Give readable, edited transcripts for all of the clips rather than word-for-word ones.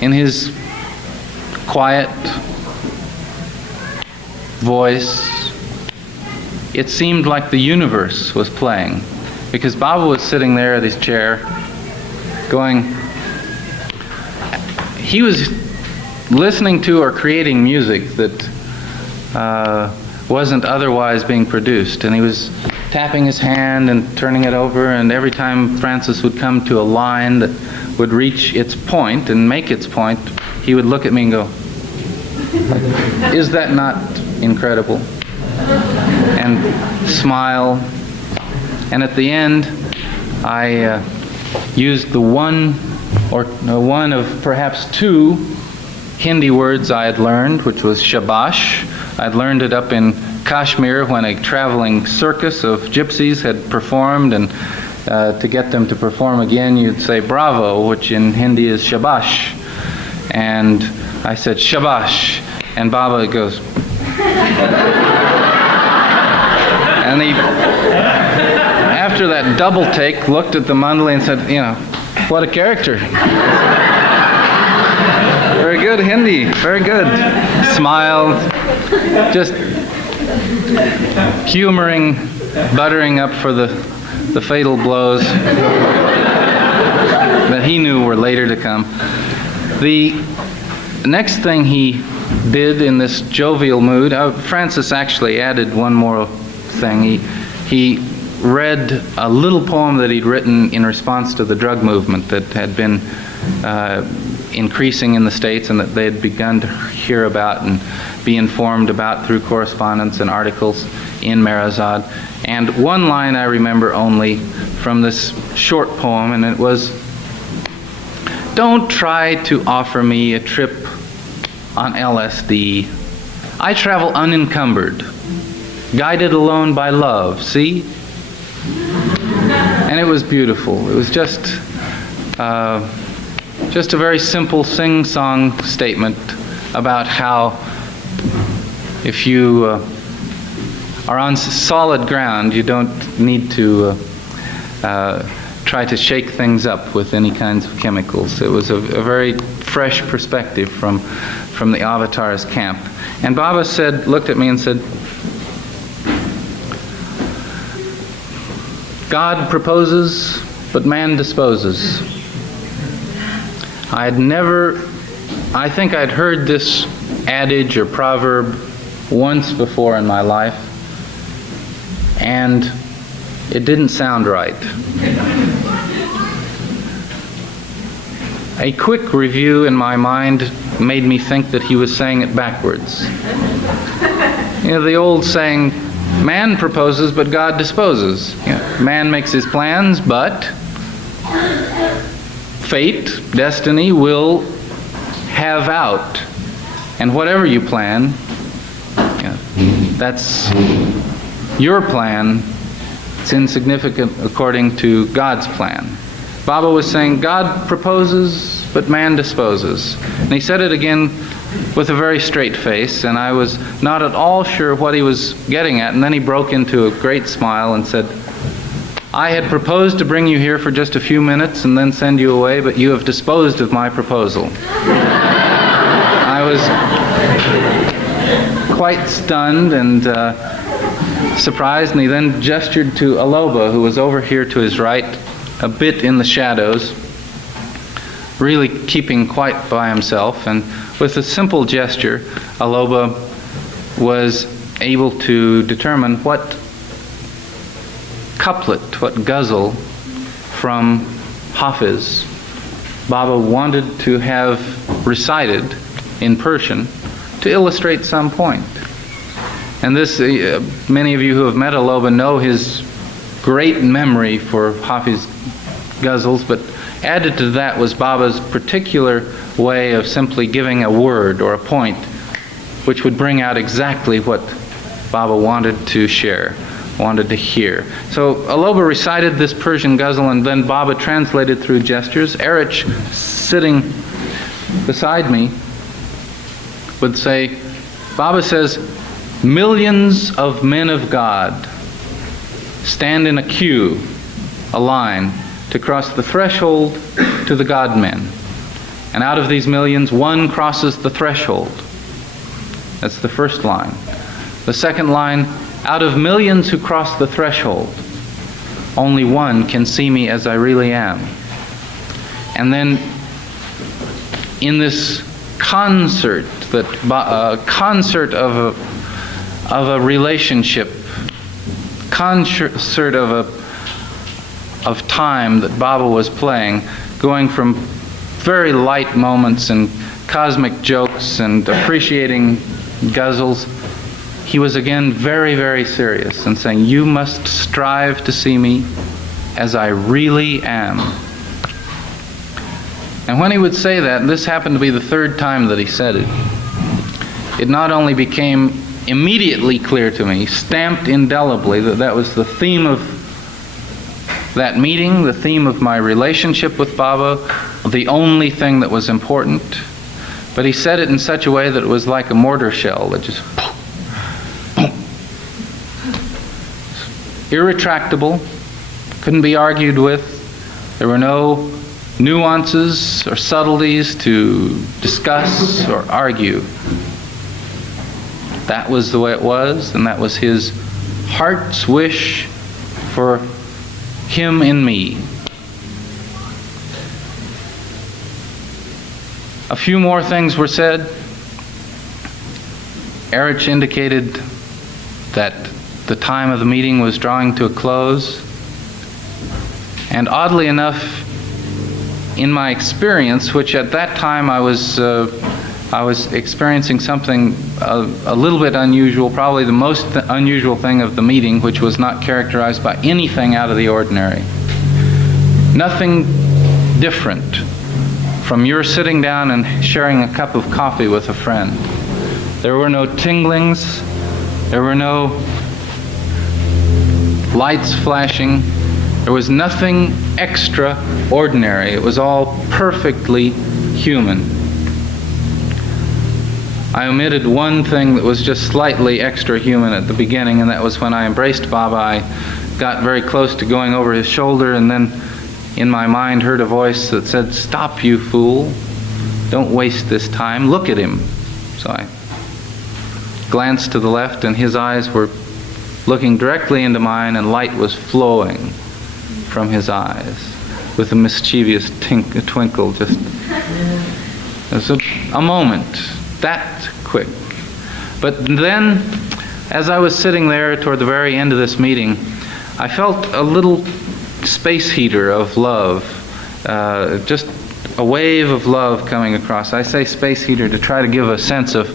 in his quiet voice, it seemed like the universe was playing, because Baba was sitting there at his chair going, he was listening to or creating music that wasn't otherwise being produced, and he was tapping his hand and turning it over, and every time Francis would come to a line that would reach its point and make its point, he would look at me and go, "Is that not incredible?" and smile. And at the end, I used the one of perhaps two Hindi words I had learned, which was shabash. I'd learned it up in Kashmir when a traveling circus of gypsies had performed, and to get them to perform again, you'd say bravo, which in Hindi is shabash. And I said shabash, and Baba goes, and he, after that double take, looked at the Mandali and said, "You know, what a character. Very good Hindi, very good." Smiled, just humoring, buttering up for the fatal blows that he knew were later to come. The next thing he did in this jovial mood, Francis actually added one more thing. He read a little poem that he'd written in response to the drug movement that had been increasing in the States, and that they had begun to hear about and be informed about through correspondence and articles in Meherazad. And one line I remember only from this short poem, and it was, "Don't try to offer me a trip on LSD. I travel unencumbered, guided alone by love, see?" And it was beautiful. It was just a very simple sing-song statement about how if you are on solid ground, you don't need to try to shake things up with any kinds of chemicals. It was a very fresh perspective from the Avatar's camp. And Baba looked at me and said, "God proposes, but man disposes." I think I'd heard this adage or proverb once before in my life, and it didn't sound right. A quick review in my mind made me think that he was saying it backwards. You know, the old saying, man proposes, but God disposes. You know, man makes his plans, but fate, destiny, will have out. And whatever you plan, that's your plan. It's insignificant according to God's plan. Baba was saying, God proposes, but man disposes. And he said it again with a very straight face, and I was not at all sure what he was getting at. And then he broke into a great smile and said, I had proposed to bring you here for just a few minutes and then send you away, but you have disposed of my proposal. I was quite stunned and surprised, and he then gestured to Aloba, who was over here to his right, a bit in the shadows, really keeping quite by himself. And with a simple gesture, Aloba was able to determine what couplet, what ghazal from Hafiz Baba wanted to have recited in Persian to illustrate some point. And this, many of you who have met Aloba know his great memory for Hafiz ghazals, but added to that was Baba's particular way of simply giving a word or a point which would bring out exactly what Baba wanted to share, wanted to hear. So Aloba recited this Persian ghazal, and then Baba translated through gestures. Erich, sitting beside me, would say, Baba says, millions of men of God stand in a queue, a line, to cross the threshold to the God-men. And out of these millions, one crosses the threshold. That's the first line. The second line, out of millions who cross the threshold, only one can see me as I really am. And then in this concert, concert of a relationship, concert of time that Baba was playing, going from very light moments and cosmic jokes and appreciating guzzles, he was again very, very serious and saying, you must strive to see me as I really am. And when he would say that, and this happened to be the third time that he said it, it not only became immediately clear to me, stamped indelibly, that that was the theme of that meeting, the theme of my relationship with Baba, the only thing that was important. But he said it in such a way that it was like a mortar shell that just boom, irretractable, couldn't be argued with. There were no nuances or subtleties to discuss or argue. That was the way it was, and that was his heart's wish for him in me. A few more things were said. Erich indicated that the time of the meeting was drawing to a close. And oddly enough, in my experience, which at that time I was experiencing something a little bit unusual, probably the most unusual thing of the meeting, which was not characterized by anything out of the ordinary. Nothing different from your sitting down and sharing a cup of coffee with a friend. There were no tinglings, there were no lights flashing, there was nothing extraordinary. It was all perfectly human. I omitted one thing that was just slightly extra human at the beginning, and that was when I embraced Baba. I got very close to going over his shoulder, and then in my mind heard a voice that said, "Stop, you fool. Don't waste this time. Look at him." So I glanced to the left, and his eyes were looking directly into mine, and light was flowing from his eyes with a mischievous twinkle. Just it was a moment. That quick. But then, as I was sitting there toward the very end of this meeting, I felt a little space heater of love, just a wave of love coming across. I say space heater to try to give a sense of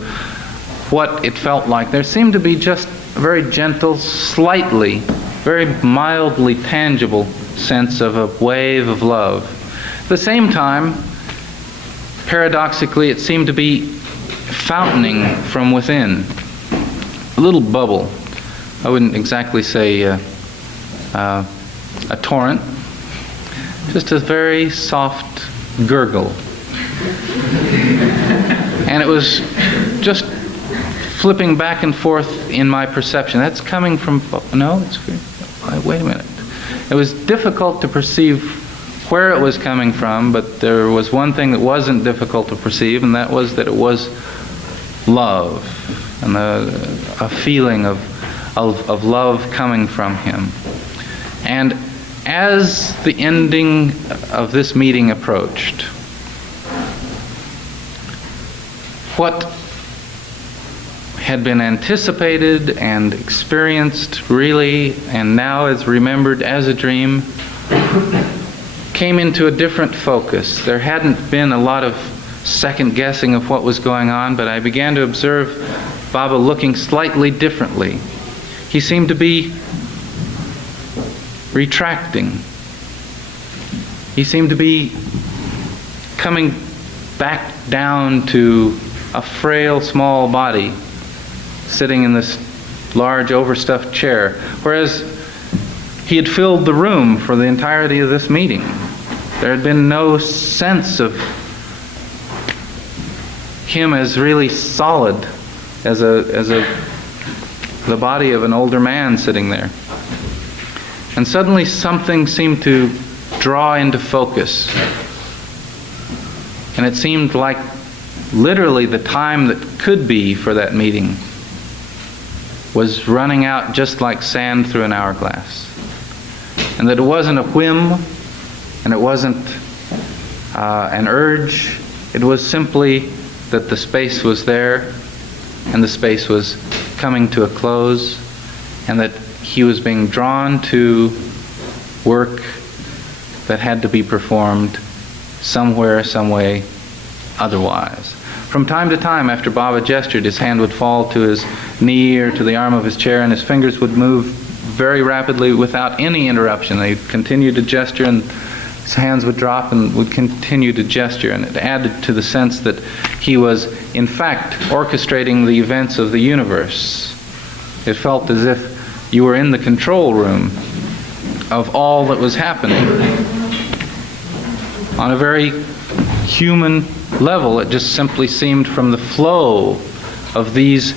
what it felt like. There seemed to be just a very gentle, slightly, very mildly tangible sense of a wave of love. At the same time, paradoxically, it seemed to be fountaining from within. A little bubble. I wouldn't exactly say a torrent. Just a very soft gurgle. And it was just flipping back and forth in my perception. That's coming from... No, it's... Wait a minute. It was difficult to perceive where it was coming from, but there was one thing that wasn't difficult to perceive, and that was that it was love, and a feeling of love coming from him. And as the ending of this meeting approached, what had been anticipated and experienced really, and now is remembered as a dream, came into a different focus. There hadn't been a lot of second guessing of what was going on, but I began to observe Baba looking slightly differently. He seemed to be retracting. He seemed to be coming back down to a frail, small body sitting in this large, overstuffed chair, whereas he had filled the room for the entirety of this meeting. There had been no sense of him as really solid as the body of an older man sitting there. And suddenly something seemed to draw into focus. And it seemed like literally the time that could be for that meeting was running out just like sand through an hourglass. And that it wasn't a whim, and it wasn't an urge. It was simply that the space was there, and the space was coming to a close, and that he was being drawn to work that had to be performed somewhere, some way, otherwise. From time to time, after Baba gestured, his hand would fall to his knee or to the arm of his chair, and his fingers would move very rapidly without any interruption. They'd continue to gesture, and his hands would drop and would continue to gesture, and it added to the sense that he was, in fact, orchestrating the events of the universe. It felt as if you were in the control room of all that was happening. On a very human level, it just simply seemed from the flow of these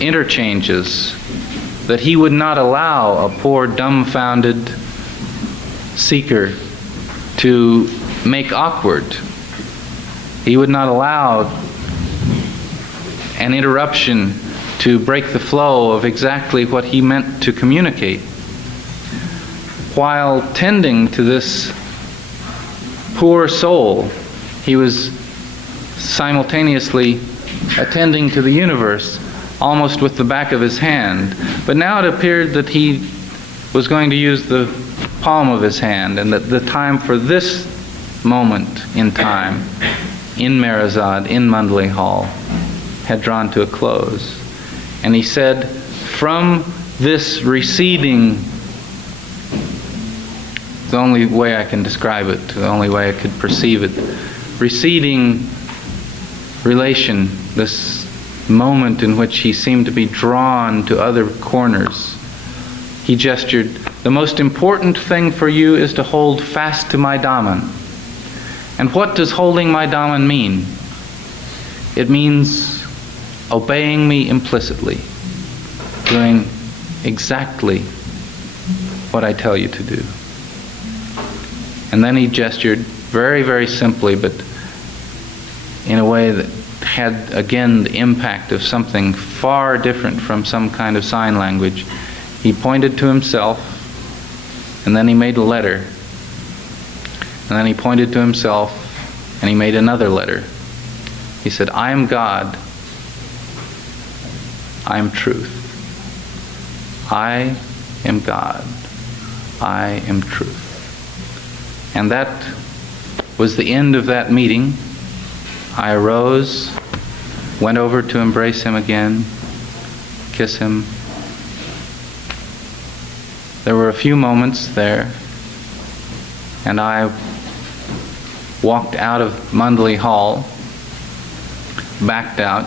interchanges that he would not allow a poor dumbfounded seeker to make awkward. He would not allow an interruption to break the flow of exactly what he meant to communicate. While tending to this poor soul, he was simultaneously attending to the universe almost with the back of his hand. But now it appeared that he was going to use the palm of his hand, and that the time for this moment in time in Meherazad, in Mandali Hall, had drawn to a close. And he said, from this receding, the only way I can describe it, the only way I could perceive it, receding relation, this moment in which he seemed to be drawn to other corners, he gestured, the most important thing for you is to hold fast to my daman. And what does holding my daman mean? It means obeying me implicitly, doing exactly what I tell you to do. And then he gestured very, very simply, but in a way that had again the impact of something far different from some kind of sign language. He pointed to himself, and then he made a letter, and then he pointed to himself, and he made another letter. He said, I am God, I am truth. I am God, I am truth. And that was the end of that meeting. I arose, went over to embrace him again, kiss him. There were a few moments there, and I walked out of Mandali Hall, backed out,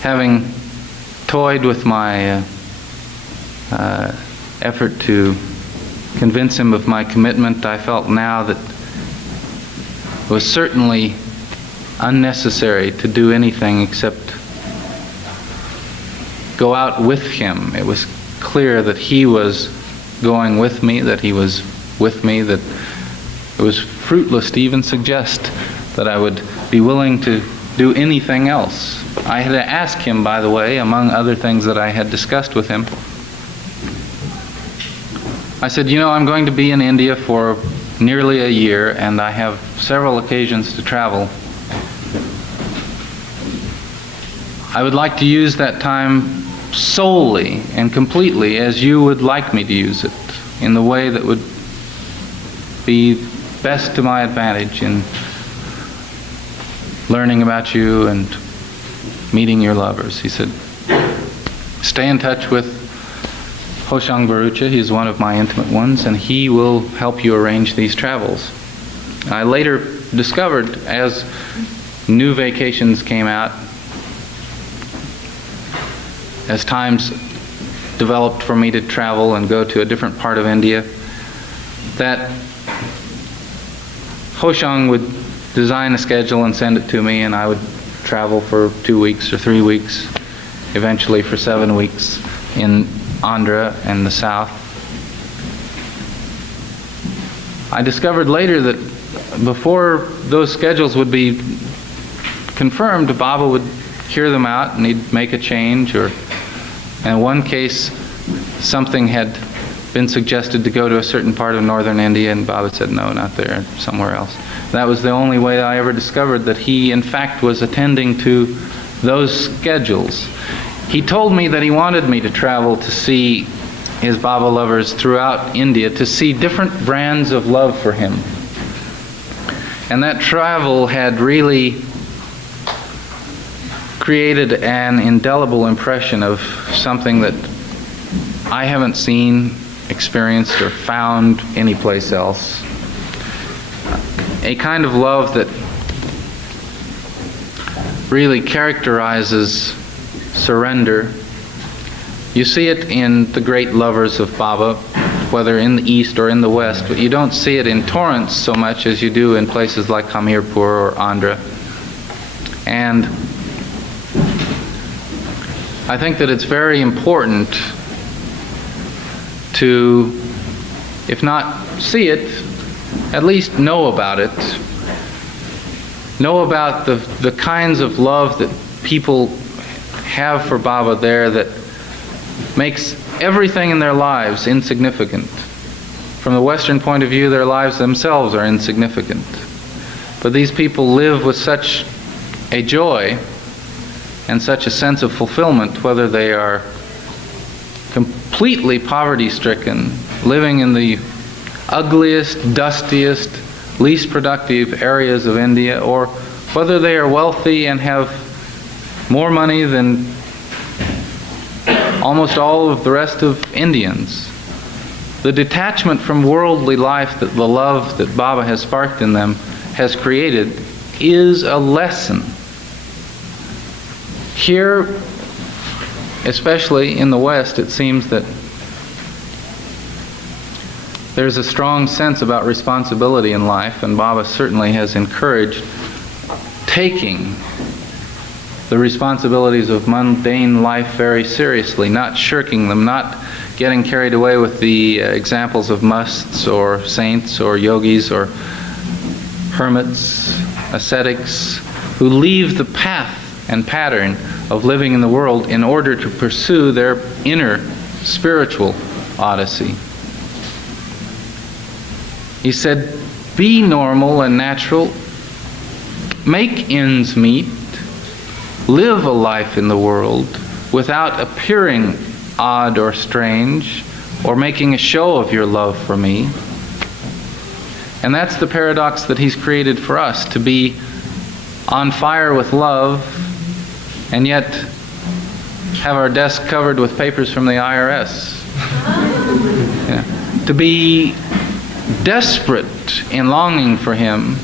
having toyed with my effort to convince him of my commitment. I felt now that it was certainly unnecessary to do anything except go out with him. It was clear that he was going with me, that he was with me, that it was fruitless to even suggest that I would be willing to do anything else. I had asked him, by the way, among other things that I had discussed with him, I said, you know, I'm going to be in India for nearly a year, and I have several occasions to travel. I would like to use that time solely and completely as you would like me to use it, in the way that would be best to my advantage in learning about you and meeting your lovers. He said, stay in touch with Hoshang Barucha. He's one of my intimate ones, and he will help you arrange these travels. I later discovered, as new vacations came out, as times developed for me to travel and go to a different part of India, that Hoshang would design a schedule and send it to me, and I would travel for 2 weeks or 3 weeks, eventually for 7 weeks in Andhra and the south. I discovered later that before those schedules would be confirmed, Baba would hear them out and he'd make a change, or in one case something had been suggested to go to a certain part of northern India, and Baba said, no, not there, somewhere else. That was the only way I ever discovered that he, in fact, was attending to those schedules. He told me that he wanted me to travel to see his Baba lovers throughout India, to see different brands of love for him. And that travel had really created an indelible impression of something that I haven't seen, experienced, or found anyplace else. A kind of love that really characterizes surrender. You see it in the great lovers of Baba, whether in the East or in the West, but you don't see it in torrents so much as you do in places like Hamirpur or Andhra. And I think that it's very important to, if not see it, at least know about it. Know about the kinds of love that people have for Baba there that makes everything in their lives insignificant. From the Western point of view, their lives themselves are insignificant. But these people live with such a joy and such a sense of fulfillment, whether they are completely poverty-stricken, living in the ugliest, dustiest, least productive areas of India, or whether they are wealthy and have more money than almost all of the rest of Indians. The detachment from worldly life that the love that Baba has sparked in them has created is a lesson. Here, especially in the West, it seems that there's a strong sense about responsibility in life, and Baba certainly has encouraged taking the responsibilities of mundane life very seriously, not shirking them, not getting carried away with the examples of musts or saints or yogis or hermits, ascetics, who leave the path and pattern of living in the world in order to pursue their inner spiritual odyssey. He said, be normal and natural, make ends meet, live a life in the world without appearing odd or strange or making a show of your love for me. And that's the paradox that he's created for us, to be on fire with love and yet have our desk covered with papers from the IRS. Yeah. To be desperate in longing for him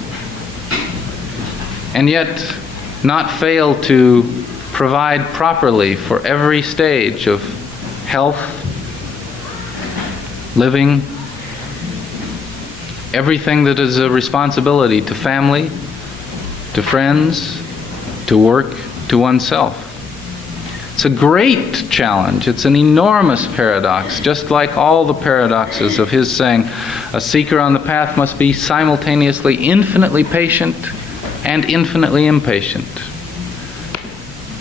and yet not fail to provide properly for every stage of health, living, everything that is a responsibility to family, to friends, to work, to oneself. It's a great challenge. It's an enormous paradox, just like all the paradoxes of his saying, a seeker on the path must be simultaneously infinitely patient and infinitely impatient.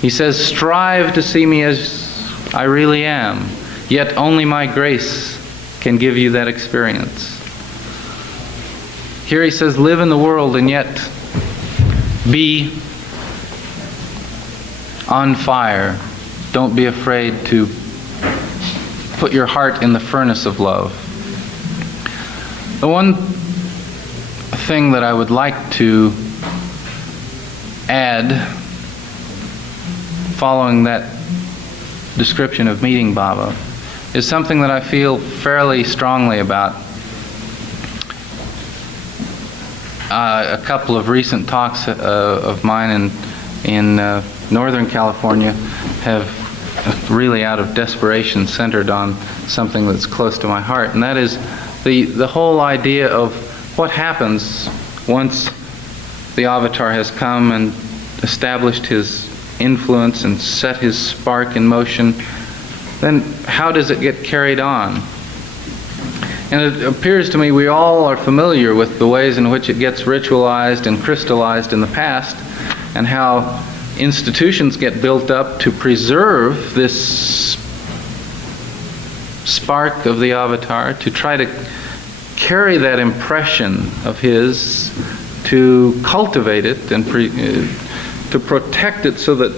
He says, strive to see me as I really am, yet only my grace can give you that experience. Here he says, live in the world and yet be on fire. Don't be afraid to put your heart in the furnace of love. The one thing that I would like to add, following that description of meeting Baba, is something that I feel fairly strongly about. A couple of recent talks of mine in Northern California have really, out of desperation, centered on something that's close to my heart, and that is the whole idea of what happens once the avatar has come and established his influence and set his spark in motion. Then how does it get carried on? And it appears to me we all are familiar with the ways in which it gets ritualized and crystallized in the past, and how institutions get built up to preserve this spark of the avatar, to try to carry that impression of his, to cultivate it and to protect it, so that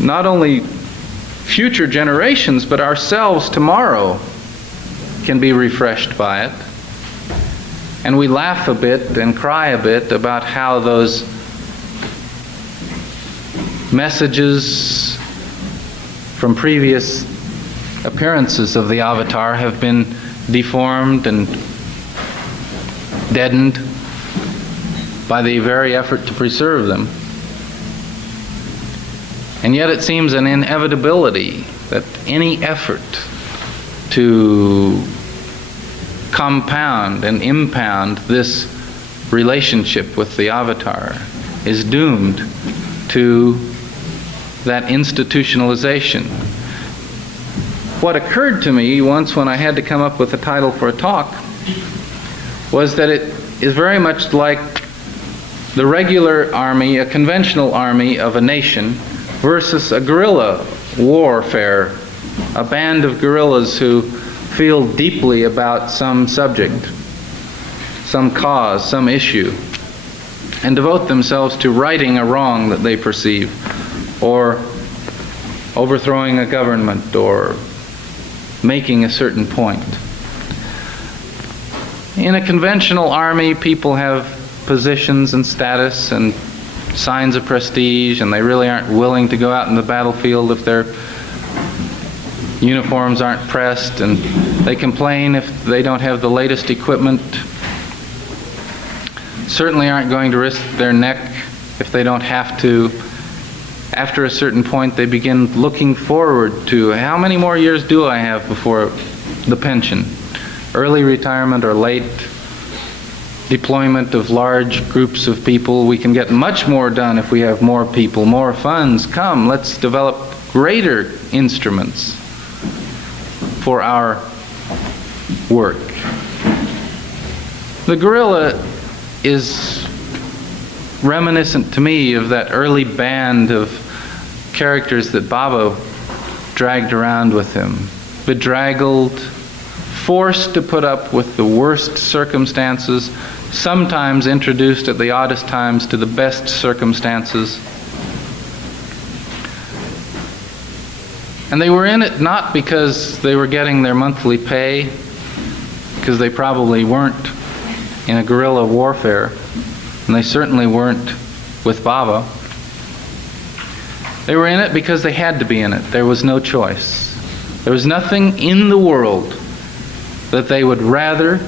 not only future generations but ourselves tomorrow can be refreshed by it. And we laugh a bit and cry a bit about how those messages from previous appearances of the avatar have been deformed and deadened by the very effort to preserve them. And yet it seems an inevitability that any effort to compound and impound this relationship with the avatar is doomed to that institutionalization. What occurred to me once when I had to come up with a title for a talk was that it is very much like the regular army, a conventional army of a nation, versus a guerrilla warfare, a band of guerrillas who feel deeply about some subject, some cause, some issue, and devote themselves to righting a wrong that they perceive, or overthrowing a government, or making a certain point. In a conventional army, people have positions and status and signs of prestige, and they really aren't willing to go out in the battlefield if their uniforms aren't pressed, and they complain if they don't have the latest equipment. Certainly aren't going to risk their neck if they don't have to. After a certain point, they begin looking forward to, how many more years do I have before the pension? Early retirement or late deployment of large groups of people. We can get much more done if we have more people, more funds. Come, let's develop greater instruments for our work. The guerrilla is reminiscent to me of that early band of characters that Baba dragged around with him. Bedraggled, forced to put up with the worst circumstances, sometimes introduced at the oddest times to the best circumstances. And they were in it not because they were getting their monthly pay, because they probably weren't in a guerrilla warfare, and they certainly weren't with Baba. They were in it because they had to be in it. There was no choice. There was nothing in the world that they would rather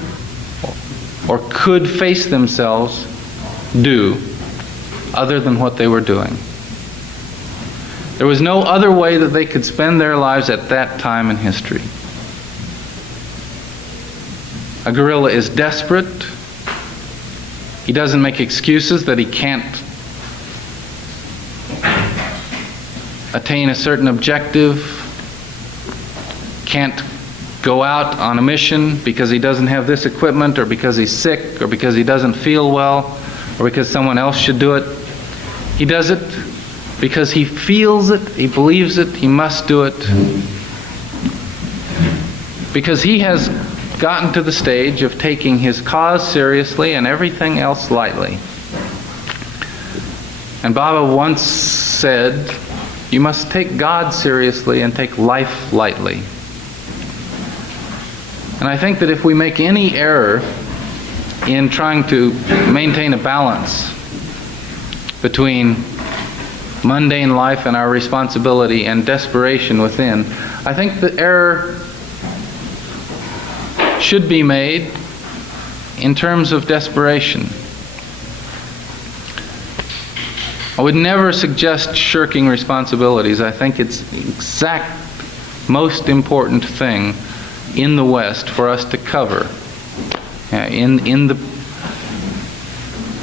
or could face themselves do other than what they were doing. There was no other way that they could spend their lives at that time in history. A guerrilla is desperate. He doesn't make excuses that he can't attain a certain objective, can't go out on a mission because he doesn't have this equipment, or because he's sick, or because he doesn't feel well, or because someone else should do it. He does it because he feels it, he believes it, he must do it. Because he has gotten to the stage of taking his cause seriously and everything else lightly. And Baba once said, you must take God seriously and take life lightly. And I think that if we make any error in trying to maintain a balance between mundane life and our responsibility and desperation within, I think the error should be made in terms of desperation. I would never suggest shirking responsibilities. I think it's the exact most important thing in the West for us to cover. In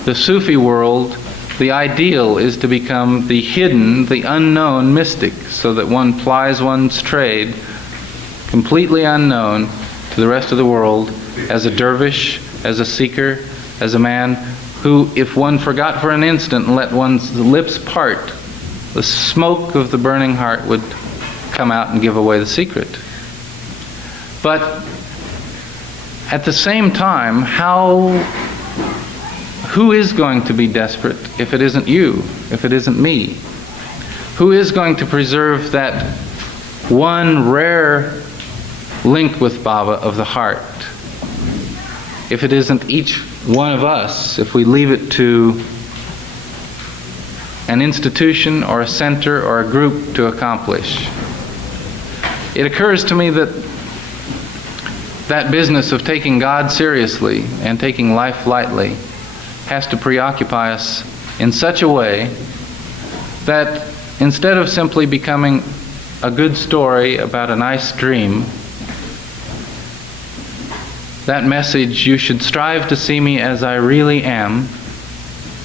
the Sufi world, the ideal is to become the hidden, the unknown mystic, so that one plies one's trade completely unknown to the rest of the world as a dervish, as a seeker, as a man who, if one forgot for an instant and let one's lips part, the smoke of the burning heart would come out and give away the secret. But at the same time, who is going to be desperate if it isn't you, if it isn't me? Who is going to preserve that one rare link with Baba of the heart, if it isn't each one of us, if we leave it to an institution or a center or a group to accomplish? It occurs to me that that business of taking God seriously and taking life lightly has to preoccupy us in such a way that instead of simply becoming a good story about a nice dream, that message, "You should strive to see me as I really am,"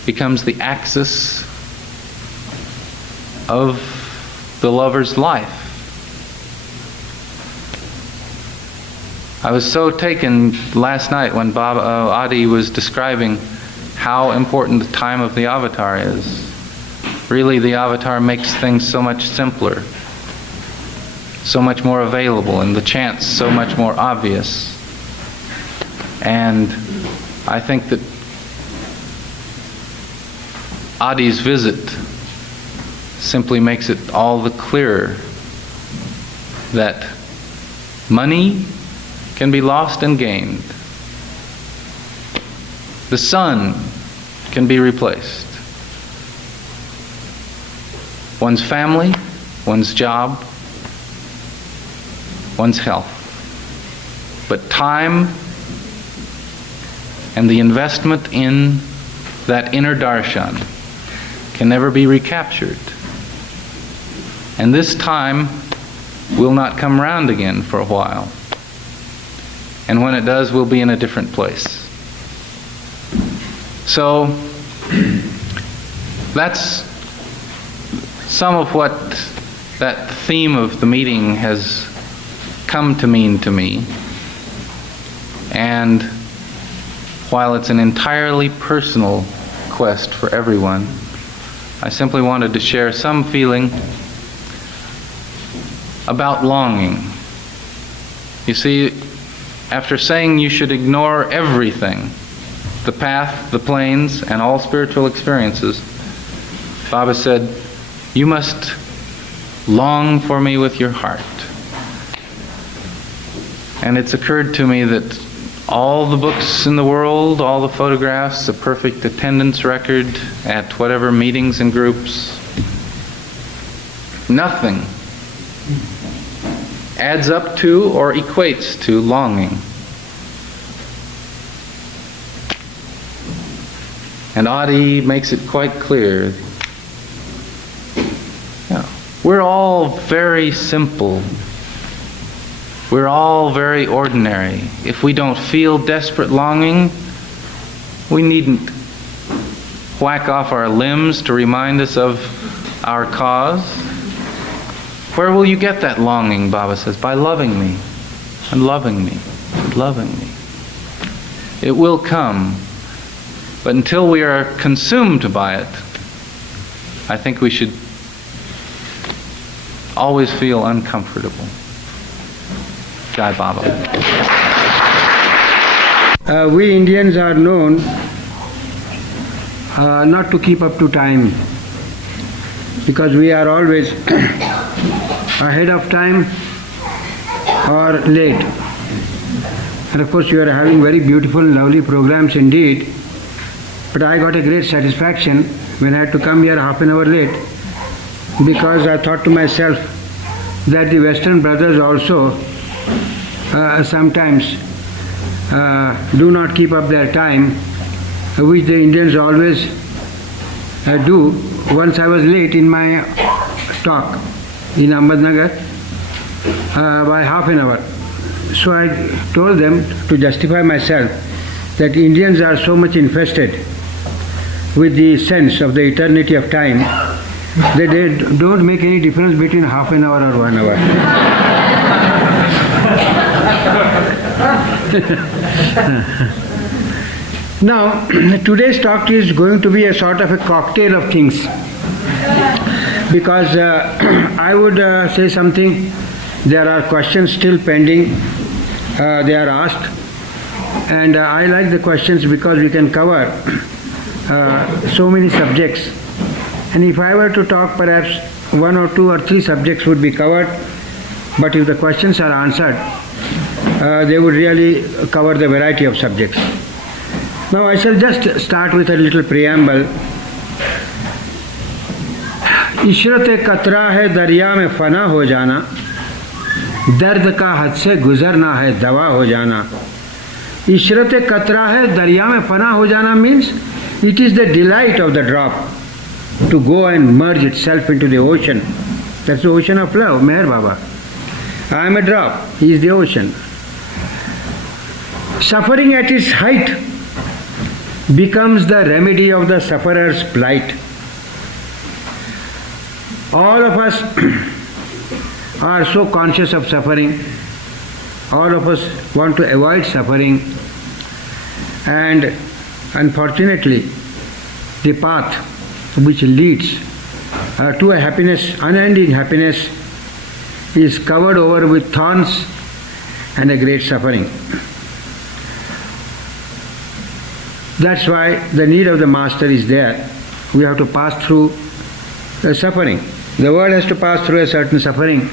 becomes the axis of the lover's life. I was so taken last night when Adi was describing how important the time of the avatar is. Really, the avatar makes things so much simpler, so much more available, and the chance so much more obvious. And I think that Adi's visit simply makes it all the clearer that money can be lost and gained. The sun can be replaced. One's family, one's job, one's health. But time and the investment in that inner darshan can never be recaptured. And this time will not come round again for a while. And when it does, we'll be in a different place. So that's some of what that theme of the meeting has come to mean to me. And while it's an entirely personal quest for everyone, I simply wanted to share some feeling about longing. You see, after saying you should ignore everything, the path, the planes, and all spiritual experiences, Baba said, "You must long for me with your heart." And it's occurred to me that all the books in the world, all the photographs, the perfect attendance record at whatever meetings and groups, nothing adds up to or equates to longing. And Adi makes it quite clear. We're all very simple. We're all very ordinary. If we don't feel desperate longing, we needn't whack off our limbs to remind us of our cause. Where will you get that longing, Baba says? By loving me, and loving me, and loving me. It will come, but until we are consumed by it, I think we should always feel uncomfortable. Jai Baba. We Indians are known not to keep up to time, because we are always ahead of time or late. And of course you are having very beautiful, lovely programs indeed, but I got a great satisfaction when I had to come here half an hour late, because I thought to myself that the Western brothers also sometimes do not keep up their time, which the Indians always do. Once I was late in my talk in Ahmednagar by half an hour. So I told them, to justify myself, that Indians are so much infested with the sense of the eternity of time that they don't make any difference between half an hour or 1 hour. Now, today's talk is going to be a sort of a cocktail of things, because I would say something. There are questions still pending. They are asked, and I like the questions because we can cover so many subjects. And if I were to talk, perhaps 1 or 2 or 3 subjects would be covered. But if the questions are answered, they would really cover the variety of subjects. Now I shall just start with a little preamble. Ishrat कतरा है दरिया में फना हो जाना, दर्द का हद से गुजरना है दवा हो जाना. इशरत कतरा है दरिया में फना हो जाना means it is the delight of the drop to go and merge itself into the ocean. That's the ocean of love, Meher Baba. I am a drop, he is the ocean. Suffering at its height becomes the remedy of the sufferer's plight. All of us are so conscious of suffering. All of us want to avoid suffering. And unfortunately, the path which leads to a happiness, unending happiness, is covered over with thorns and a great suffering. That's why the need of the Master is there. We have to pass through the suffering. The world has to pass through a certain suffering.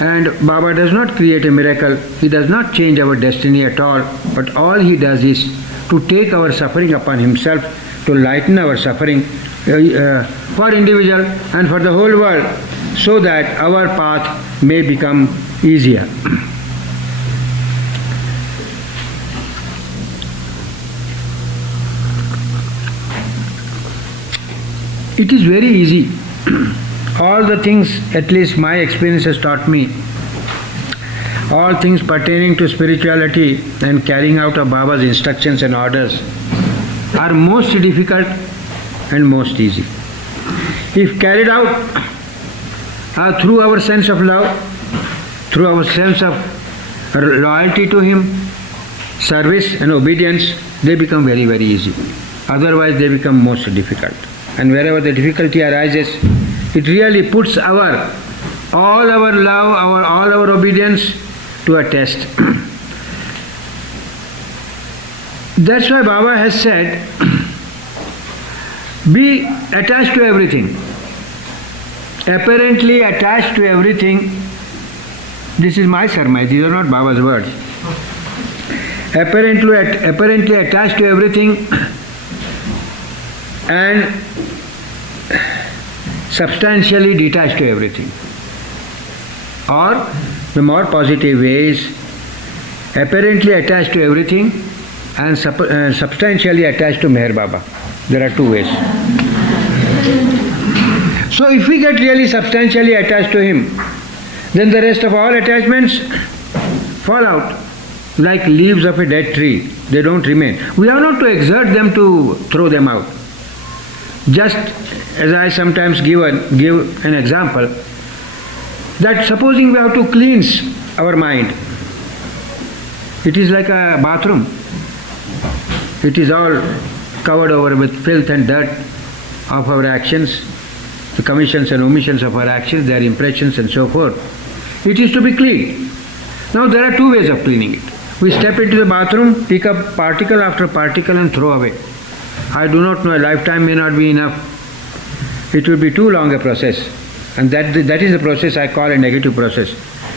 And Baba does not create a miracle. He does not change our destiny at all. But all he does is to take our suffering upon himself, to lighten our suffering for individual and for the whole world, so that our path may become easier. It is very easy. All the things, at least my experience has taught me, all things pertaining to spirituality and carrying out of Baba's instructions and orders are most difficult and most easy. If carried out through our sense of love, through our sense of loyalty to him, service and obedience, they become very, very easy. Otherwise they become most difficult. And wherever the difficulty arises, it really puts all our love, all our obedience to a test. That's why Baba has said, be attached to everything. Apparently attached to everything. This is my sermon, these are not Baba's words. Apparently attached to everything and substantially detached to everything. Or the more positive way is apparently attached to everything and substantially attached to Meher Baba. There are 2 ways. So if we get really substantially attached to him, then the rest of all attachments fall out like leaves of a dead tree. They don't remain. We are not to exert them to throw them out. Just as I sometimes give an example, that supposing we have to cleanse our mind, it is like a bathroom. It is all covered over with filth and dirt of our actions, the commissions and omissions of our actions, their impressions and so forth. It is to be cleaned. Now there are 2 ways of cleaning it. We step into the bathroom, pick up particle after particle and throw away. I do not know, a lifetime may not be enough. It will be too long a process. And that is the process I call a negative process.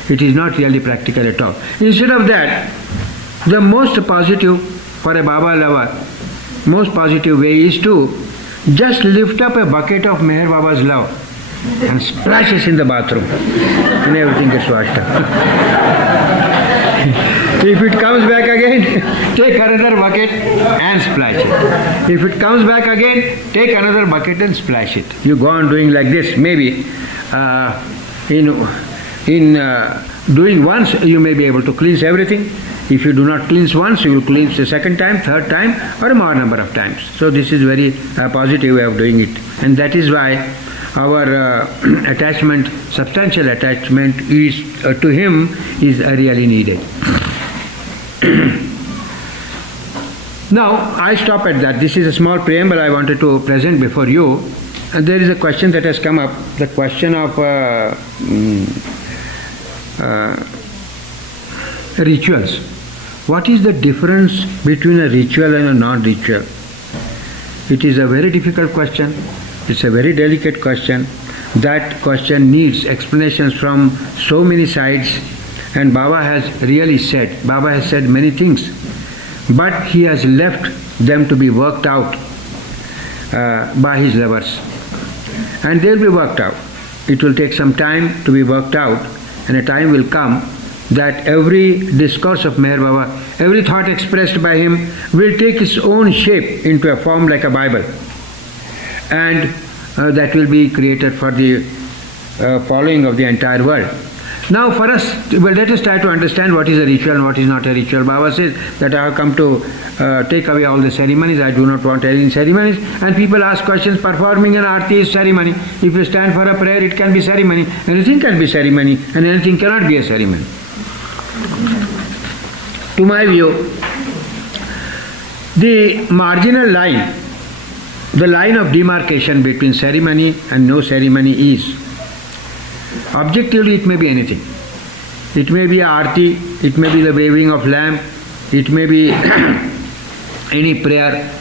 It is not really practical at all. Instead of that, the most positive for a Baba lover, most positive way is to just lift up a bucket of Meher Baba's love and splash it in the bathroom and everything gets washed up. If it comes back again, take another bucket and splash it. If it comes back again, take another bucket and splash it. You go on doing like this. Maybe in doing once, you may be able to cleanse everything. If you do not cleanse once, you will cleanse the second time, third time, or a more number of times. So this is very positive way of doing it. And that is why our attachment, substantial attachment is to him is really needed. Now, I stop at that. This is a small preamble I wanted to present before you. And there is a question that has come up, the question of rituals. What is the difference between a ritual and a non-ritual? It is a very difficult question. It's a very delicate question. That question needs explanations from so many sides. And Baba has said many things. But he has left them to be worked out by his lovers. And they will be worked out. It will take some time to be worked out, and a time will come that every discourse of Meher Baba, every thought expressed by him will take its own shape into a form like a Bible. And that will be created for the following of the entire world. Now for us, let us try to understand what is a ritual and what is not a ritual. Baba says that I have come to take away all the ceremonies, I do not want any ceremonies. And people ask questions, performing an arti is ceremony. If you stand for a prayer, it can be ceremony. Anything can be ceremony, and anything cannot be a ceremony. To my view, the marginal line, the line of demarcation between ceremony and no ceremony is, objectively it may be anything. It may be arti, it may be the waving of lamp, it may be any prayer,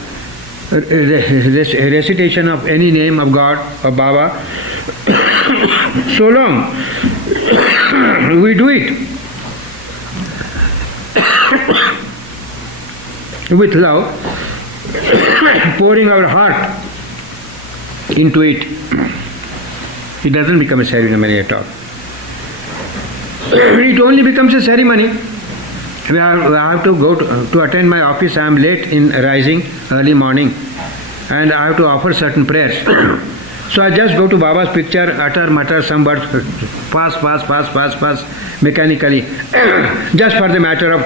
recitation of any name of God or Baba. So long we do it with love, pouring our heart into it, it doesn't become a ceremony at all. It only becomes a ceremony. I have to go to attend my office. I am late in rising early morning, and I have to offer certain prayers. So I just go to Baba's picture, mutter some words, pass, mechanically, just for the matter of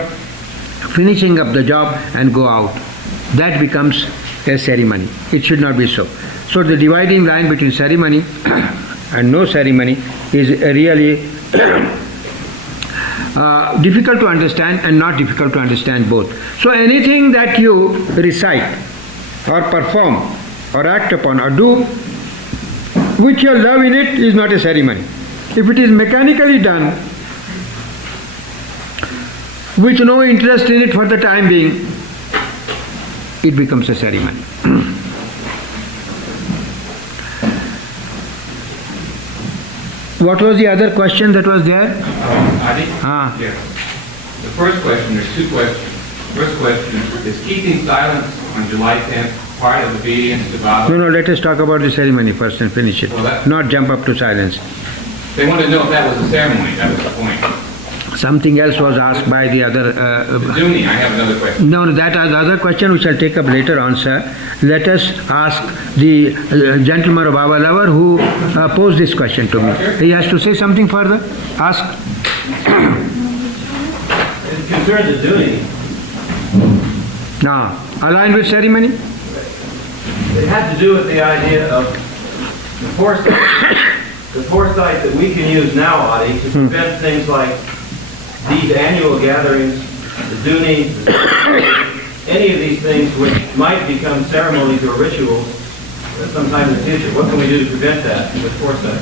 finishing up the job and go out. That becomes a ceremony. It should not be so. So the dividing line between ceremony and no ceremony is really difficult to understand and not difficult to understand both. So anything that you recite or perform or act upon or do which your love in it is not a ceremony. If it is mechanically done with no interest in it for the time being, it becomes a ceremony. What was the other question that was there? Adi? Yeah. The first question, there's two questions. First question is keeping silence on July 10th part of obedience to Baba? No, let us talk about the ceremony first and finish it. Well, not jump up to silence. They want to know if that was a ceremony, that was the point. Something else was asked by the other... Zuni, I have another question. No, that is the other question we shall take up later on, sir. Let us ask the gentleman of our lover who posed this question to me. He has to say something further. Ask. It concerns the Zuni. Now, aligned with ceremony? It had to do with the idea of the foresight that we can use now, Adi, to prevent things like these annual gatherings, the Zuni, any of these things which might become ceremonies or rituals sometime in the future. What can we do to prevent that with foresight?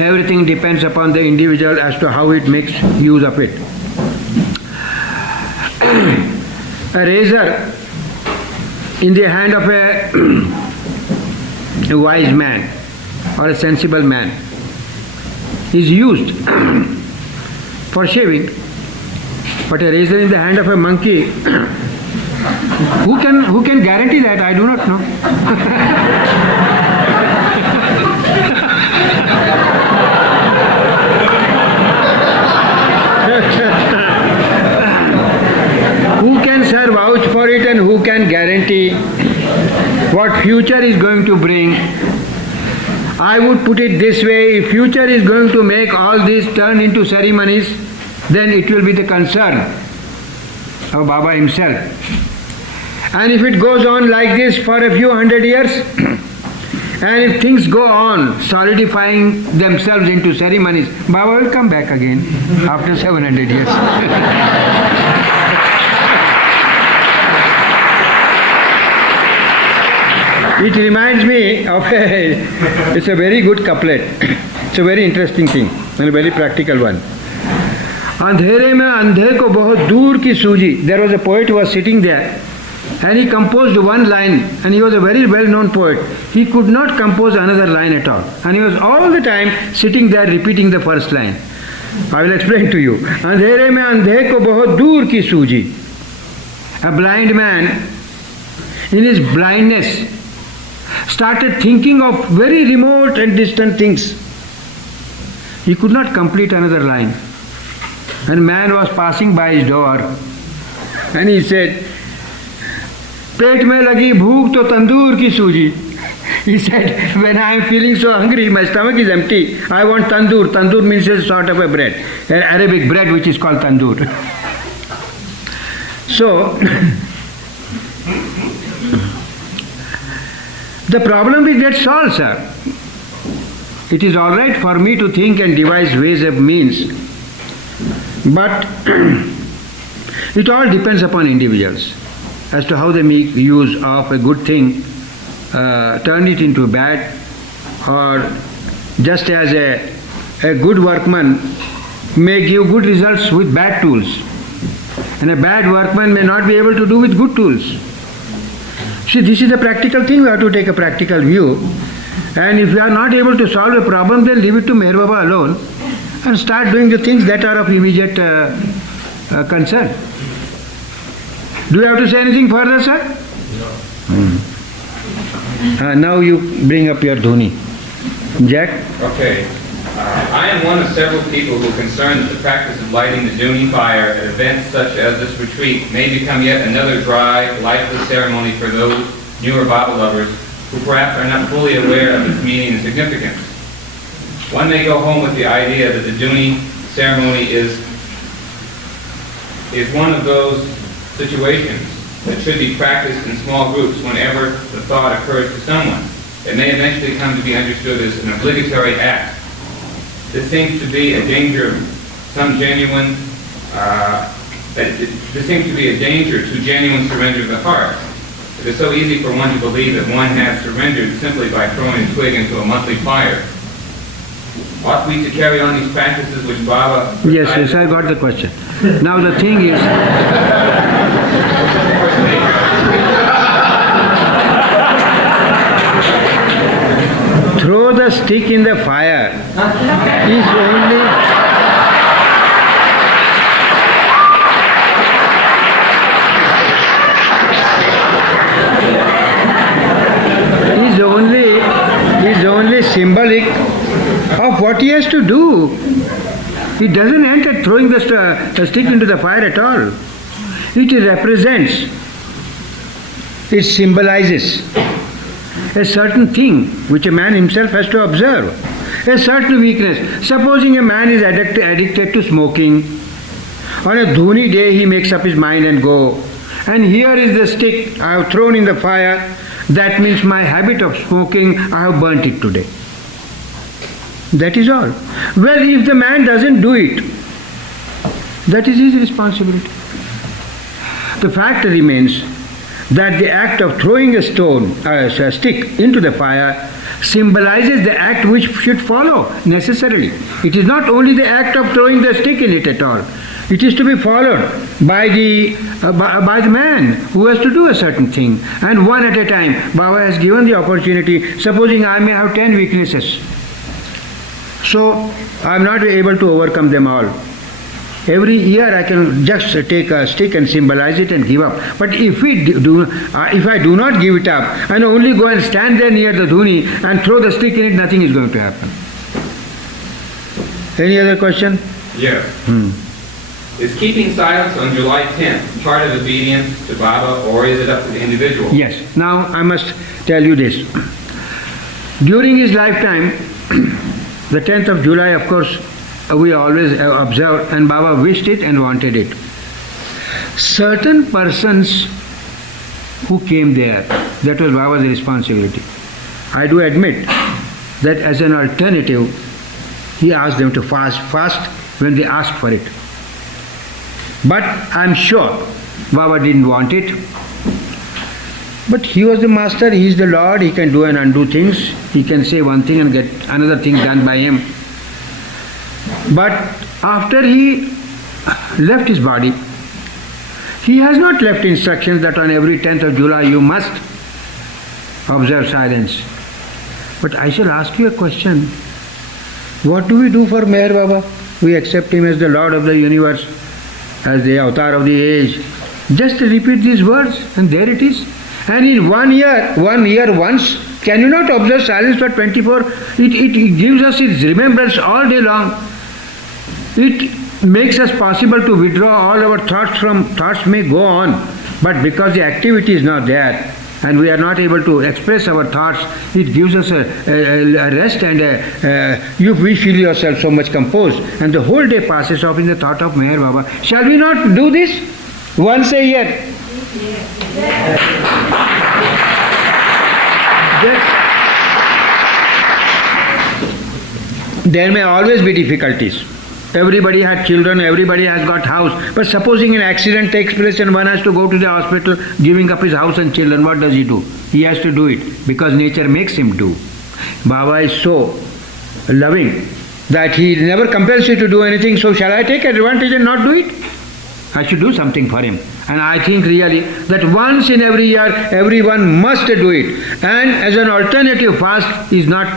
Everything depends upon the individual as to how it makes use of it. A razor in the hand of a wise man or a sensible man is used for shaving, but a razor in the hand of a monkey, who can guarantee that? I do not know. Who can, sir, vouch for it, and who can guarantee what future is going to bring? I would put it this way: if future is going to make all this turn into ceremonies, then it will be the concern of Baba himself. And if it goes on like this for a few hundred years, and if things go on solidifying themselves into ceremonies, Baba will come back again after 700 years. It reminds me of it's a very good couplet. It's a very interesting thing and a very practical one. अंधेरे में अंधे को बहुत दूर की सूझी. There was a poet who was sitting there and he composed one line, and he was a very well-known poet. He could not compose another line at all, and he was all the time sitting there repeating the first line. I will explain to you. अंधेरे में अंधे को बहुत दूर की सूझी. A blind man in his blindness started thinking of very remote and distant things. He could not complete another line. And man was passing by his door and he said, पेट में लगी भूख तो तंदूर की सूझी. He said, when I am feeling so hungry, my stomach is empty, I want tandoor. Tandoor means a sort of a bread, an Arabic bread which is called tandoor. So, the problem will get solved, sir. It is all right for me to think and devise ways and means, but it all depends upon individuals as to how they make use of a good thing, turn it into bad, or just as a good workman may give good results with bad tools, and a bad workman may not be able to do with good tools. See, this is a practical thing. We have to take a practical view, and if we are not able to solve a problem, then leave it to Meher Baba alone and start doing the things that are of immediate concern. Do you have to say anything further, sir? No. Now you bring up your dhuni. Jack? Okay. I am one of several people who are concerned that the practice of lighting the dhuni fire at events such as this retreat may become yet another dry, lifeless ceremony for those newer Baba lovers who perhaps are not fully aware of its meaning and significance. One may go home with the idea that the dhuni ceremony is one of those situations that should be practiced in small groups whenever the thought occurs to someone. It may eventually come to be understood as an obligatory act. This seems to be a danger this seems to be a danger to genuine surrender of the heart. It is so easy for one to believe that one has surrendered simply by throwing a twig into a monthly fire. Ought we to carry on these practices which Baba... Yes, I got the question. Now the thing is... throw the stick in the fire is only symbolic of what he has to do. It doesn't end at throwing the stick into the fire at all. It represents, it symbolizes a certain thing which a man himself has to observe, a certain weakness. Supposing a man is addicted to smoking, on a dhuni day he makes up his mind and go, and here is the stick I have thrown in the fire, that means my habit of smoking, I have burnt it today. That is all. Well, if the man doesn't do it, that is his responsibility. The fact remains that the act of throwing a stick into the fire symbolizes the act which should follow necessarily. It is not only the act of throwing the stick in it at all. It is to be followed by the man who has to do a certain thing, and one at a time. Baba has given the opportunity. Supposing I may have 10 weaknesses, so I am not able to overcome them all. Every year I can just take a stick and symbolize it and give up. But if I do not give it up and only go and stand there near the dhuni and throw the stick in it, nothing is going to happen. Any other question? Yes. Is keeping silence on July 10th part of obedience to Baba, or is it up to the individual? Yes. Now I must tell you this. During his lifetime, the 10th of July, of course, we always observed, and Baba wished it and wanted it. Certain persons who came there, that was Baba's responsibility. I do admit that as an alternative, he asked them to fast when they asked for it. But I am sure Baba didn't want it. But he was the master, he is the Lord, he can do and undo things. He can say one thing and get another thing done by him. But after he left his body, he has not left instructions that on every 10th of July you must observe silence. But I shall ask you a question. What do we do for Meher Baba? We accept him as the Lord of the universe, as the avatar of the age. Just repeat these words and there it is. And in 1 year once, can you not observe silence for 24? It gives us its remembrance all day long. It makes us possible to withdraw all our thoughts may go on, but because the activity is not there and we are not able to express our thoughts, it gives us a rest and we feel yourself so much composed and the whole day passes off in the thought of Meher Baba. Shall we not do this once a year? There may always be difficulties. Everybody has children, everybody has got house. But supposing an accident takes place and one has to go to the hospital giving up his house and children, what does he do? He has to do it because nature makes him do. Baba is so loving that he never compels you to do anything, so shall I take advantage and not do it? I should do something for him. And I think really that once in every year everyone must do it. And as an alternative, fast is not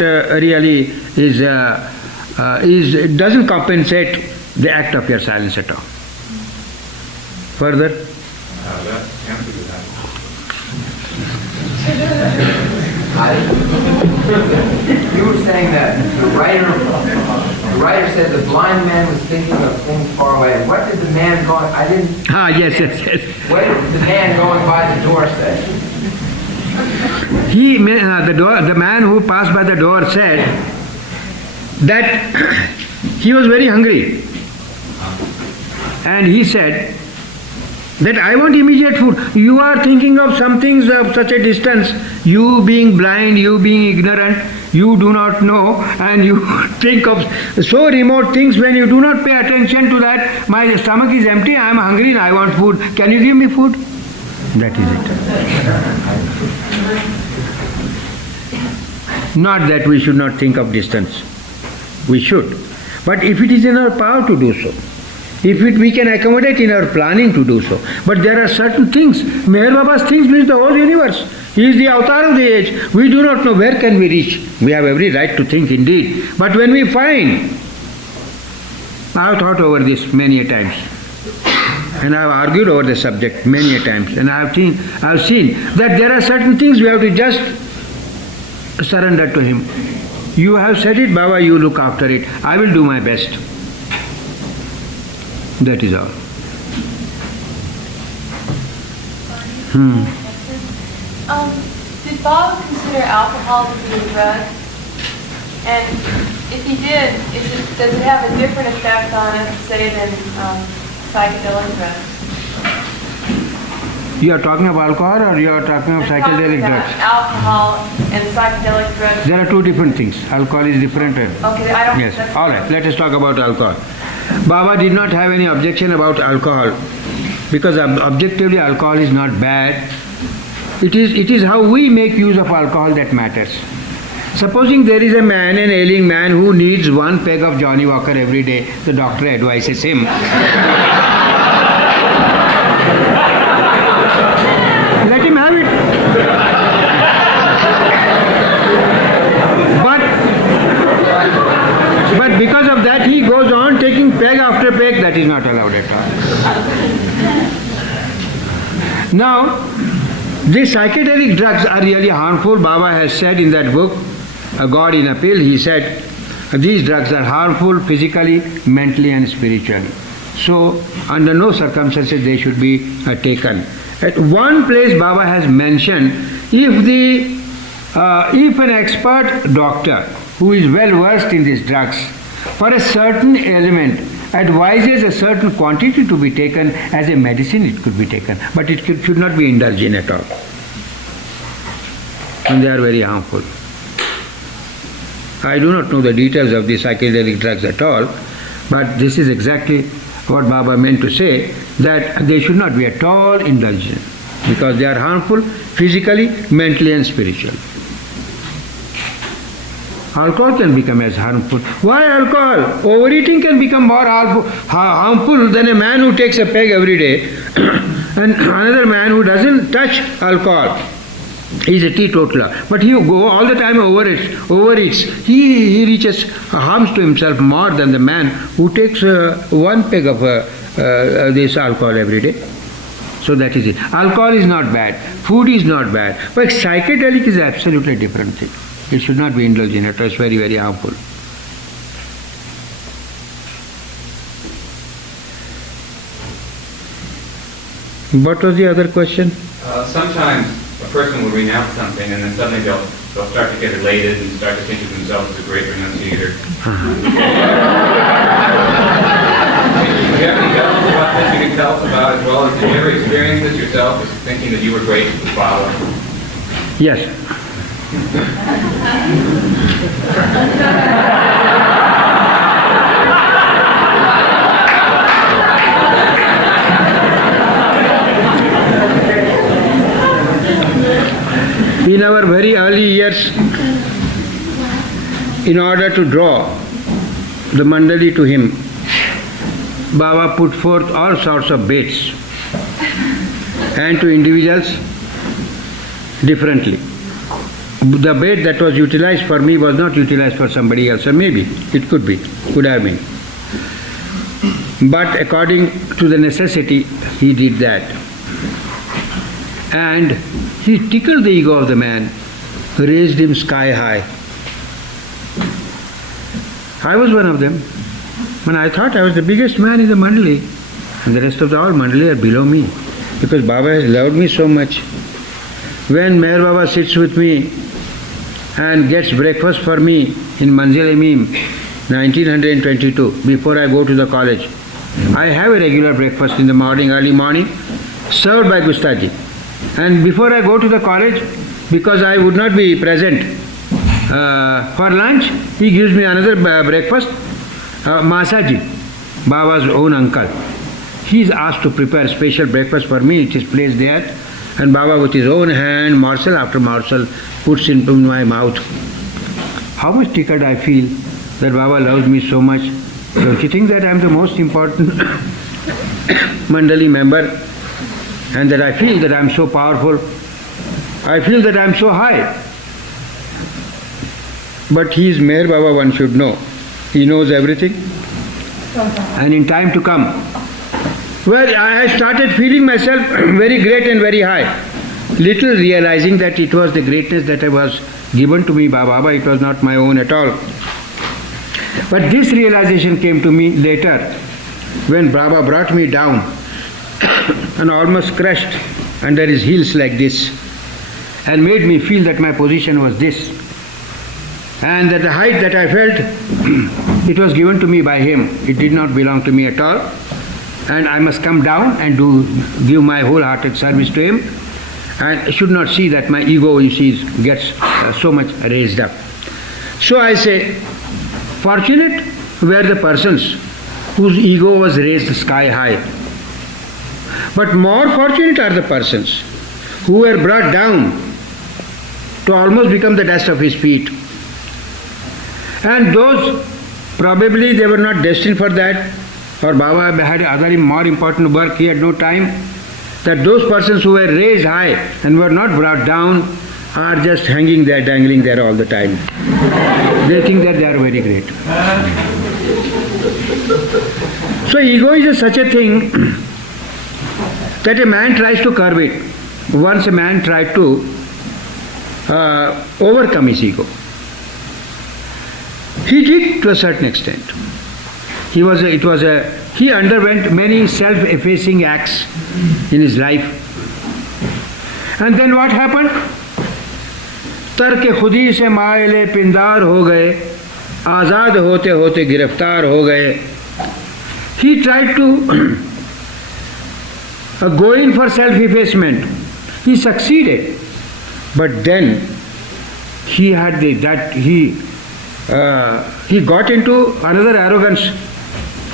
doesn't compensate the act of your silence at all. Further? You were saying that the writer said the blind man was thinking of things far away. What did the man going? Yes. What did the man going by the door say? The man who passed by the door said that he was very hungry, and he said that I want immediate food. You are thinking of some things of such a distance, you being blind, you being ignorant, you do not know, and you think of so remote things. When you do not pay attention to that, my stomach is empty, I am hungry and I want food. Can you give me food? That is it. Not that we should not think of distance. We should. But if it is in our power to do so, we can accommodate in our planning to do so. But there are certain things. Meher Baba's things means the whole universe. He is the avatar of the age. We do not know where can we reach. We have every right to think indeed. But when we find, I have thought over this many a times. And I have argued over the subject many a times. And I have seen that there are certain things we have to just surrender to him. You have said it, Baba, you look after it. I will do my best. That is all. Did Bob consider alcohol to be a drug? And if he did, does it have a different effect on us, say, than psychedelic drugs? You are talking of alcohol or you are talking of psychedelic drugs? Alcohol and psychedelic drugs. There are two different things. Alcohol is different. Okay, I don't... Yes, all right. Let us talk about alcohol. Baba did not have any objection about alcohol because objectively alcohol is not bad. It is how we make use of alcohol that matters. Supposing there is a man, an ailing man, who needs 1 peg of Johnny Walker every day, the doctor advises him. Let him have it. But because of that he goes on taking peg after peg. That is not allowed at all. Now, these psychedelic drugs are really harmful. Baba has said in that book, A God in a Pill, he said, these drugs are harmful physically, mentally and spiritually. So, under no circumstances they should be taken. At one place Baba has mentioned, if an expert doctor who is well versed in these drugs, for a certain element, advises a certain quantity to be taken as a medicine, it could be taken. But it should not be indulged in at all. And they are very harmful. I do not know the details of the psychedelic drugs at all, but this is exactly what Baba meant to say, that they should not be at all indulged in. because they are harmful physically, mentally and spiritually. Alcohol can become as harmful. Why alcohol? Overeating can become more harmful than a man who takes a peg every day and another man who doesn't touch alcohol. He's a teetotaler. But he go all the time overeats. He reaches harms to himself more than the man who takes one peg of this alcohol every day. So that is it. Alcohol is not bad. Food is not bad. But psychedelic is absolutely a different thing. It should not be indulged in. It is very, very harmful. What was the other question? Sometimes a person will renounce something and then suddenly they'll start to get elated and start to think of themselves as a great renunciator. Do you have any details about this you can tell us about, as well as did you ever experience this yourself, as thinking that you were great with Baba? Yes. In our very early years, in order to draw the Mandali to him, Baba put forth all sorts of baits, and to individuals differently. The bait that was utilized for me was not utilized for somebody else, or maybe it could have been. But according to the necessity, he did that. And he tickled the ego of the man, raised him sky high. I was one of them. When I thought I was the biggest man in the Mandali, and the rest of the all Mandali are below me, because Baba has loved me so much. When Meher Baba sits with me and gets breakfast for me in Manzil-e-Meem, 1922, before I go to the college, I have a regular breakfast in the morning, early morning, served by Gustaji. And before I go to the college, because I would not be present for lunch, he gives me another breakfast. Masaji, Baba's own uncle, he is asked to prepare special breakfast for me. It is placed there, and Baba with his own hand, morsel after morsel, puts into my mouth. How much tickled I feel that Baba loves me so much. Don't you think that I am the most important Mandali member, and that I feel that I am so powerful? I feel that I am so high. But he is Meher Baba, one should know. He knows everything. And in time to come, where I started feeling myself very great and very high, little realizing that it was the greatness that was given to me by Baba, it was not my own at all. But this realization came to me later, when Baba brought me down and almost crushed under his heels like this, and made me feel that my position was this, and that the height that I felt, it was given to me by him. It did not belong to me at all, and I must come down and give my wholehearted service to him, and should not see that my ego, you see, gets so much raised up. So I say, fortunate were the persons whose ego was raised sky high. But more fortunate are the persons who were brought down to almost become the dust of his feet. And those, probably they were not destined for that, or Baba had other more important work, he had no time, that those persons who were raised high and were not brought down are just hanging there, dangling there all the time. They think that they are very great. So ego is such a thing that a man tries to curb it. Once a man tried to overcome his ego. He did to a certain extent. He underwent many self-effacing acts in his life. And then what happened? तरके खुदी से मायले पिंदार हो गए, आज़ाद होते होते गिरफ्तार हो गए. He tried to go in for self-effacement. He succeeded. But then he had he got into another arrogance,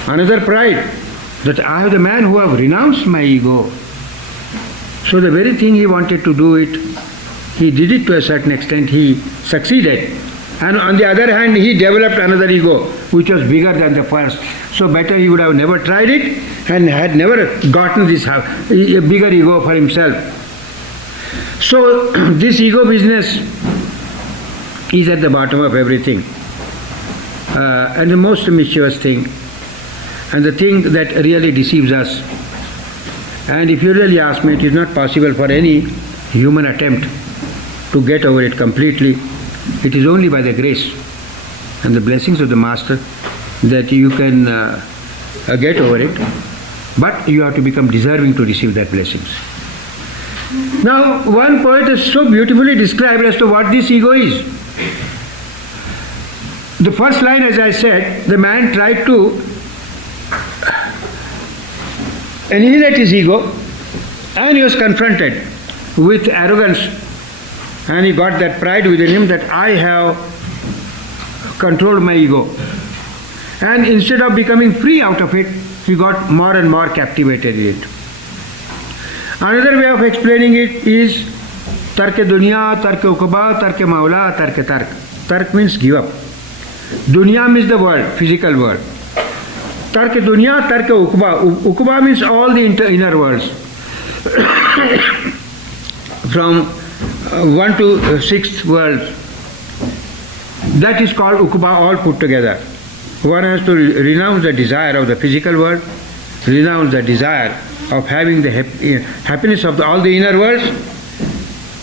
another pride, that I am the man who have renounced my ego. So the very thing he wanted to do it, he did it to a certain extent, he succeeded. And on the other hand, he developed another ego, which was bigger than the first. So better he would have never tried it and had never gotten this a bigger ego for himself. So this ego business is at the bottom of everything. And the most mischievous thing, and the thing that really deceives us. And if you really ask me, it is not possible for any human attempt to get over it completely. It is only by the grace and the blessings of the Master that you can get over it, but you have to become deserving to receive that blessings. Now, one poet has so beautifully described as to what this ego is. The first line, as I said, the man tried to annihilate his ego, and he was confronted with arrogance, and he got that pride within him that I have controlled my ego. And instead of becoming free out of it, he got more and more captivated in it. Another way of explaining it is tarke dunya, tarke uqba, tarke maula, tarke tark. Tark means give up. Dunya means the world, physical world. Tarke dunya, tarke uqba. Uqba means all the inner worlds. From 1 to 6th world. That is called uqba, all put together. One has to renounce the desire of the physical world, renounce the desire of having the happiness of all the inner worlds.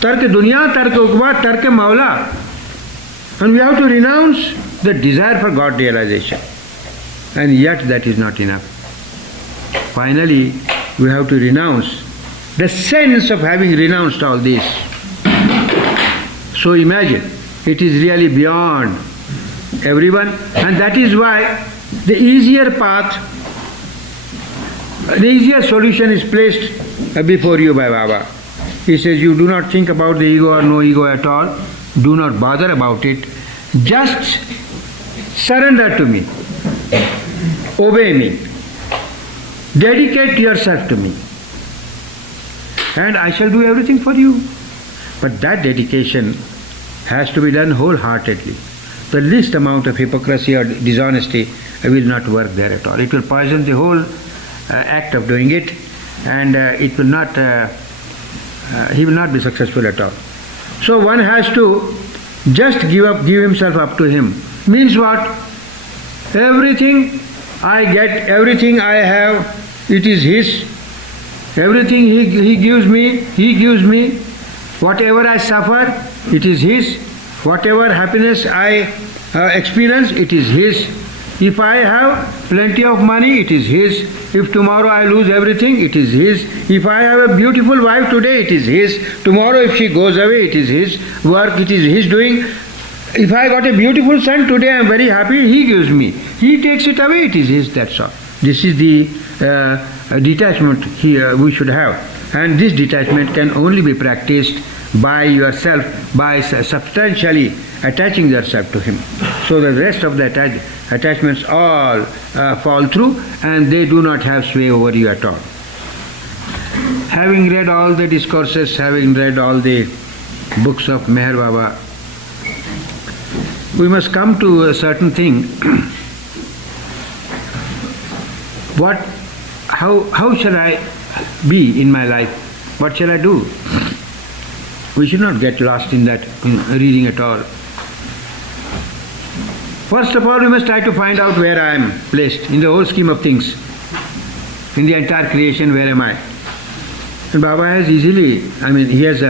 Tarke dunya, tarke uqba, tarke maula. And we have to renounce the desire for God realization. And yet that is not enough. Finally, we have to renounce the sense of having renounced all this. So imagine, it is really beyond everyone, and that is why the easier path, the easier solution is placed before you by Baba. He says, you do not think about the ego or no ego at all, do not bother about it, just surrender to me, obey me, dedicate yourself to me, and I shall do everything for you. But that dedication has to be done wholeheartedly. The least amount of hypocrisy or dishonesty will not work there at all. It will poison the whole act of doing it, and it will not. He will not be successful at all. So one has to just give himself up to him. Means what? Everything I get, everything I have, it is his. Everything he gives me, he gives me. Whatever I suffer, it is his. Whatever happiness I experience, it is his. If I have plenty of money, it is his. If tomorrow I lose everything, it is his. If I have a beautiful wife today, it is his. Tomorrow if she goes away, it is his work, it is his doing. If I got a beautiful son today, I am very happy, he gives me. He takes it away, it is his, that's all. This is the detachment here we should have. And this detachment can only be practiced by yourself, by substantially attaching yourself to him. So the rest of the attachments all fall through, and they do not have sway over you at all. Having read all the discourses, having read all the books of Meher Baba, we must come to a certain thing. How shall I be in my life? What shall I do? We should not get lost in that reading at all. First of all, we must try to find out where I am placed in the whole scheme of things. In the entire creation, where am I? And Baba has easily, he has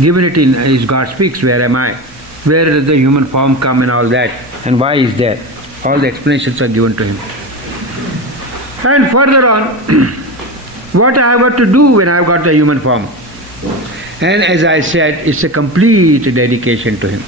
given it in his God Speaks, where am I? Where does the human form come and all that? And why is that? All the explanations are given to him. And further on, what I have got to do when I have got the human form. And as I said, it's a complete dedication to him.